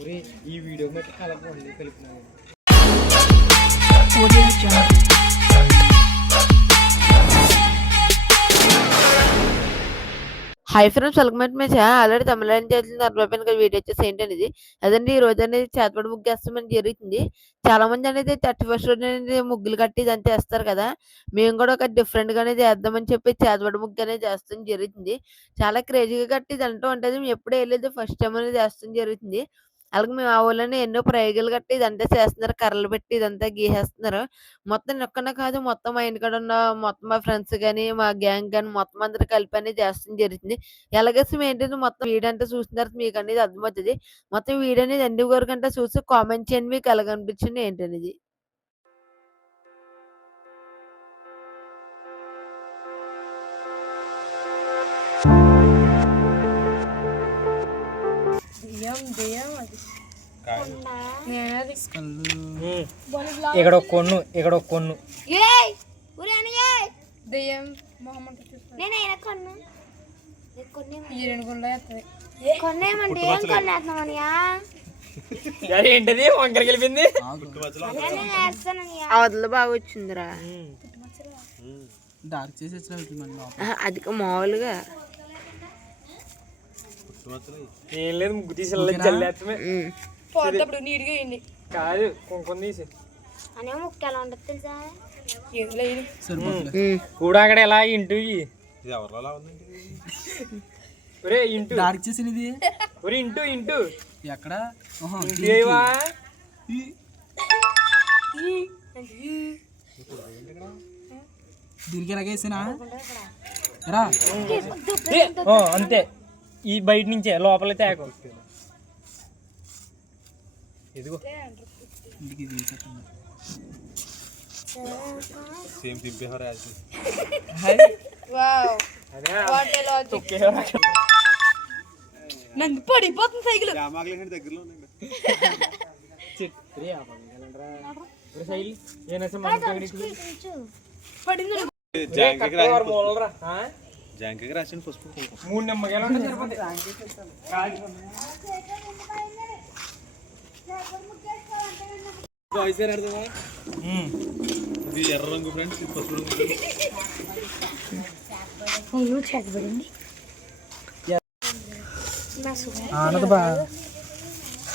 ఈ వీడియో మట్టి కలపండి కలిపినాను. Hi friends, welcome to my channel. Already Tamil Nadu చేసిన అర్థమైపోయిన వీడియో వచ్చేసి ఏంటనేది అదండి. ఈ రోజు అనేది చేతపడి ముగ్గు వేస్తామని జరుగుతుంది. చాలా మంది అనేది 31st రోజు అనేది ముగ్గులు కట్టి ఇదంతా వేస్తారు కదా. మేము కూడా ఒక డిఫరెంట్ గానే చేద్దామని చెప్పి చేతపడి ముగ్గు అనేది చేస్తాం జరుగుతుంది. చాలా క్రేజీగా కట్టి ఇది అంటూ ఉంటుంది. మేము ఎప్పుడు వేయలేదు, ఫస్ట్ టైం అనేది చేస్తాం జరుగుతుంది. అలాగే మేము ఆ ఊళ్ళోనే ఎన్నో ప్రయోగాలు కట్టి ఇదంతా చేస్తున్నారు. కర్రలు పెట్టి ఇదంతా గీసేస్తున్నారు. మొత్తం ఒక్కనే కాదు, మొత్తం మా ఇంటికాడ ఉన్న మొత్తం మా ఫ్రెండ్స్ గాని, మా గ్యాంగ్ గాని మొత్తం అందరూ కలిపి అనేది చేస్తాం జరుగుతుంది. ఎలాగేసి ఏంటంటే మొత్తం వీడియో అంతా చూసిన తర్వాత మీకు అనేది అర్థమవుతుంది. మొత్తం వీడియో అనేది ఎండ్ వరకు అంటే చూసి కామెంట్ చేయండి మీకు ఎలాగ అనిపించింది ఏంటనేది. ఇక్కడ ఒక కొన్ను, ఇక్కడ ఒక కొన్ను. ఏంటది వంకర కలిపింది, అవతల బాగా వచ్చిందిరా. అది మామూలుగా ఏం లేదు, ముగ్గు తీసి చల్లేత్తమే కాదు, కుంకుమ తీసి కూడా అక్కడ ఎలా ఇంటూ ఇంటూ డార్క్ చేసినది ఇంటూ ఇంటూ ఎక్కడ దీనికి ఎలాగేసినా అంతే. ఈ బయట నుంచే లోపల తేకు ఇదిగో ఇంటికి నన్ను పడిపోతుంది సైకిల్. మూడు నిమ్మకాయలు ఇది ఎర్ర రంగు ఫ్రెండ్స్, పసుపు రంగు.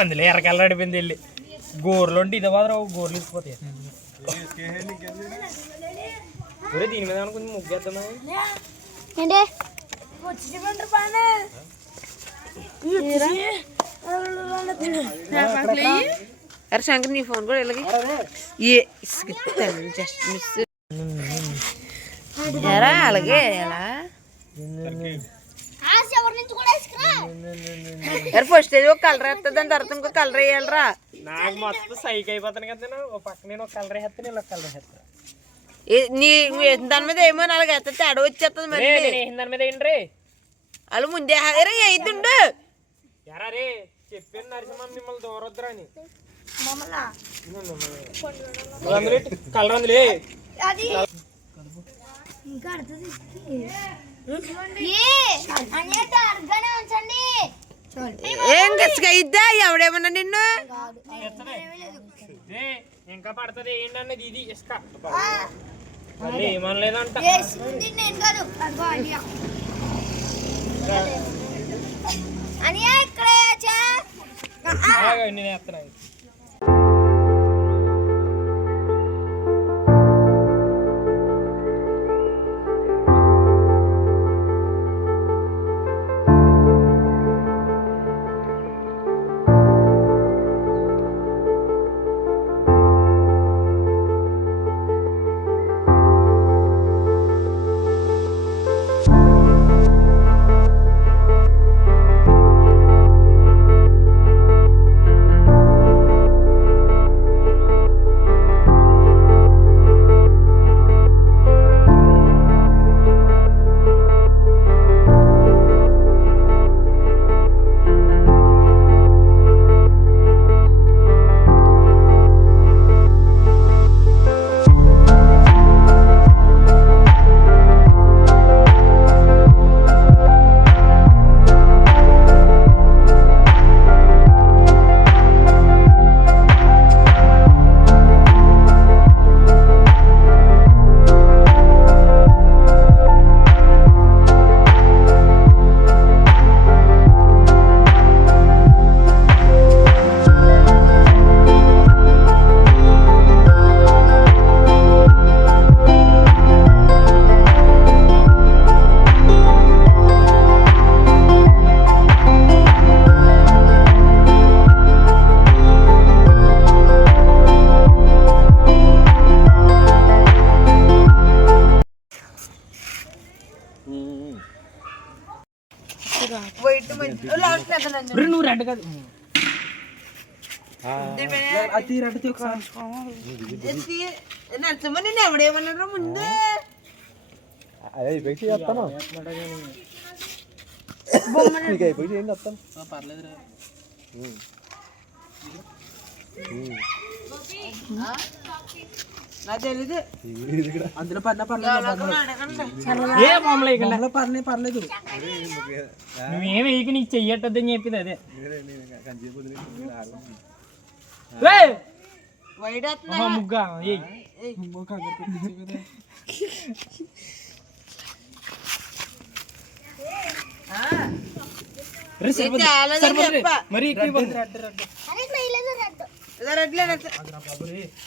అందులో ఎర్రకాయలు నడిపింది వెళ్ళి గోర్లు ఉంటే ఇదే బాధ గోర్లు ఇచ్చిపోతాయి. దీని మీద అనుకుంది ముగ్గేద్దామా అరే శంకర్, నీ ఫోన్ కూడా ఇలాగే జస్ట్ మిస్ ఎరా అలాగే ఎలా ఫస్ట్ ఏదో ఒక కలర్ వేస్తా, దాని తర్వాత ఇంకో కలర్ వేయాలరా. నాకు మొత్తం సైక్ అయిపోతాను కదా. నేను ఒక పక్క నేను ఒక కలర్ వేస్తాను, ఇలా కలర్ వేస్తాను. నీ దాని మీద ఏమో అలాగే వేస్తే తేడా వచ్చేస్తుంది. మరి దాని మీద ఏంటి వాళ్ళు ముందే అయితుండు ఎరా రే చెప్పాను నరసింహ మిమ్మల్ని దూరొద్దురా అని. కలర్ అందులే ఏం గచ్చిగా ఇద్దా ఎవడేమన్నా నిన్ను ఇంకా పడుతుంది ఏంటన్నది ఇది ఇసుక ఏమనలేదంట. నేను వేస్తున్నాను. వైట్ లాస్ట్ నువ్వు రెడ్ కాదు అతి రెడ్ ఒకసారి నచ్చమని నేను ఎవడేమన్నారా ముందు పర్లేదురా నాకు తెలీదు అందులో పర్లేదు ఏ బొమ్మలు వేయకుండా పర్లేదు నువ్వేం వేయక నీకు చెయ్యట్టద్దని చెప్పింది అదే వైట్ ముగ్గా మరి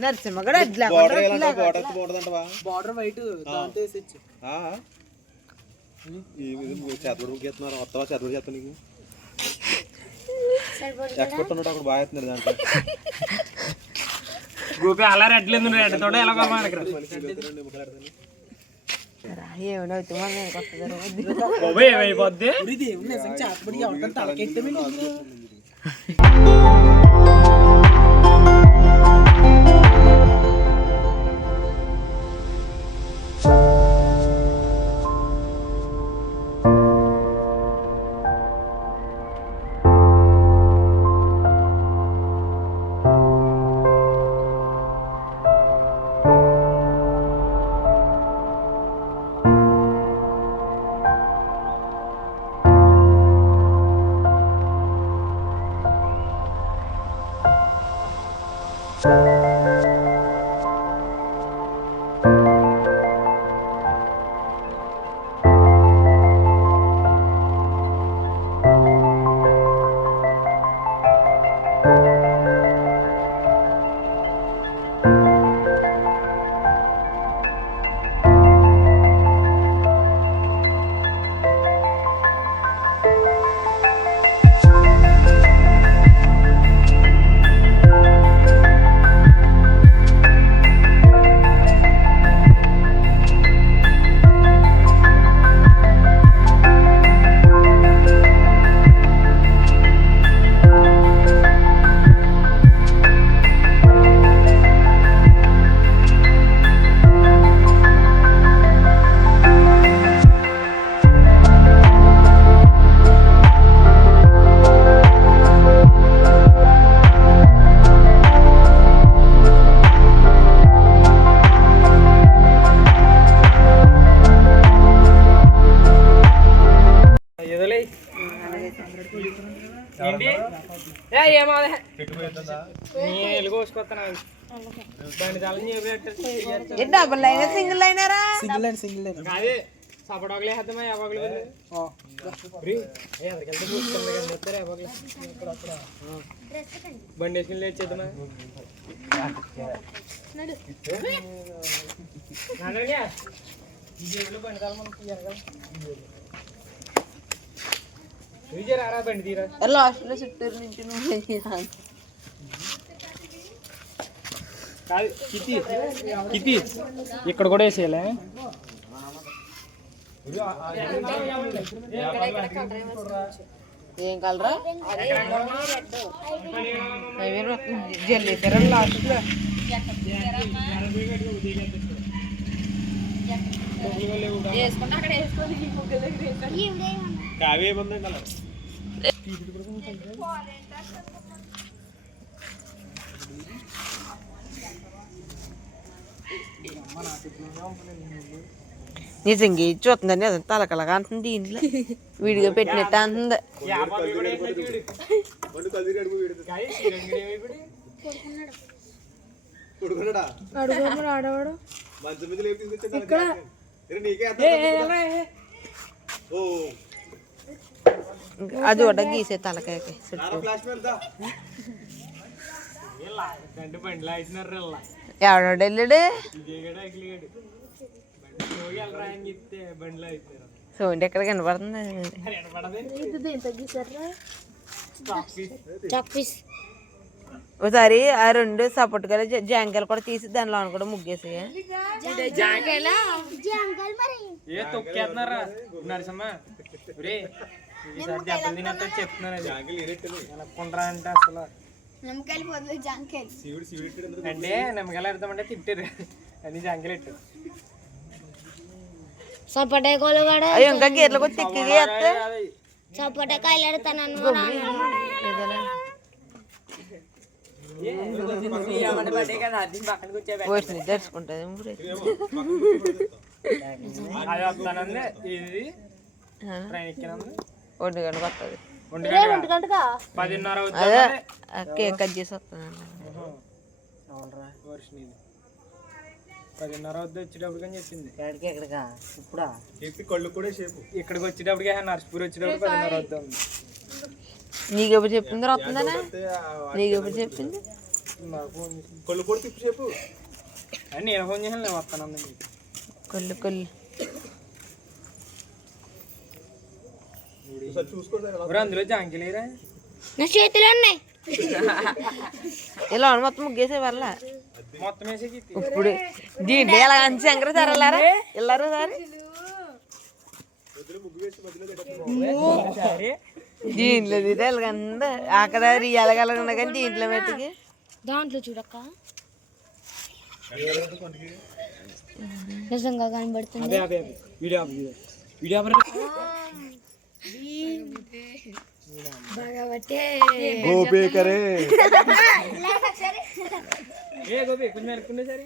నరసింహగడ బార్డర్ వైట్ దాంతో వేసేచ్చు గోపి అలా రెడ్ లేదు రెడ్ తోట ఎలా ఏమైపోద్ది చేతబడి ఎవరికైనా తలకెట్టమే ఏంటి ఏమో ఎలుగోసుకొస్తాను బండి తలని డబుల్ అయినా సింగిల్ అయినారా సింగిల్ లైన్ అదే సపడోగలే హద్దమా యాభగలు బండి వేసుకుని లేచేద్దామా బండి తల మనం తీయగల రారా బండి తీరా లాస్ట్ లో చుట్టూరు నుంచి నువ్వు కాదు కితి కితి ఇక్కడ కూడా వేసేయాలే ఏం కలరా జల్లేసారా లాస్ట్ లో కావే ఏముందండి అలా నిజంగా చూస్తుందండి అది తలకలగా అంటుంది దీంట్లో విడిగా పెట్టినట్టు అంటుంది అది కూడా గీసే తలకాయకి ఎవడాడు వెళ్ళాడు సౌండ్ ఎక్కడ కనపడుతుంది ఒకసారి ఆ రెండు సపోర్ట్ గా జాంకాయలు కూడా తీసి దానిలో కూడా ముగ్గేసి ఈసారి దెబ్బలు తినట్టు చెప్తున్నాను అది వెనక్కుండ్రా అంటే అసలు నిమ్మకాయలు పోతుంది జాంకాయలు అంటే నిమ్మకాయలు పెడతామంటే తిట్టారు అది జాంకాయలు సపోటాకాయలు కూడా అయ్యో ఇంకా గీతలకు వచ్చి తిక్కిగా వేస్తే సపోటాకాయలు ఎడతాను పోషణ తెరుచుకుంటుంది అది వస్తానండి ఇది ట్రైన్ ఎక్కినంది 1 గంటకు వస్తుంది 10:30 అదే కేక్ కట్ చేసి వస్తుంది. అవునరా వర్షం ఇది 10:30 వద్ద వచ్చేటప్పుడు అని చెప్పింది ఇప్పుడా ఇక్కడికి వచ్చేటప్పటికి నర్సిపూర్ వచ్చేటప్పుడు 10:30 వద్ద ఉంది. నీకు ఎప్పుడు చెప్పింది వస్తుందనే నీకు ఎప్పుడు చెప్పింది నాకు ఫోన్ చేసింది అని నేను ఫోన్ చేసాను నేను వస్తాను కొల్లు కొల్లు అందులో జాంకిలేరా నా చేతిలో ఉన్నాయి ఇలా మొత్తం ముగ్గేసే వల్ల మొత్తం వేసి ఇప్పుడు దీంట్లో ఎలా అంచి శంకర సరలారా వెళ్ళారు సార్ దీంట్లో ఎలాగంద అక్కడ ఎలాగలగండ కానీ దీంట్లో మెట్టుకి దాంట్లో చూడక్క నిజంగా కనబడుతుంది వీడియో వీడియో గోపే కరే ఏ గోపి కొంచెం అనుకుంటే సరే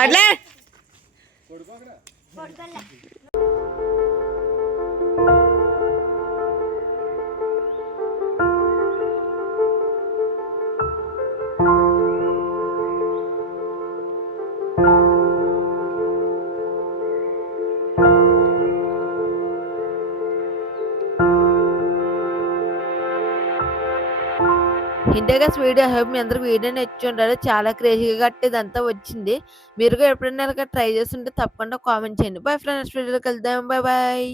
అట్లే ఇంటేగస్ వీడియో హోప్ మీ అందరికి వీడియో నచ్చి ఉంటారు. చాలా క్రేజీగా కట్టి ఇదంతా వచ్చింది. మీరు ఎప్పుడైనా ట్రై చేస్తుంటే తప్పకుండా కామెంట్ చేయండి. బై ఫ్రెండ్స్, వీడియోకి వెళ్దాం. Bye bye.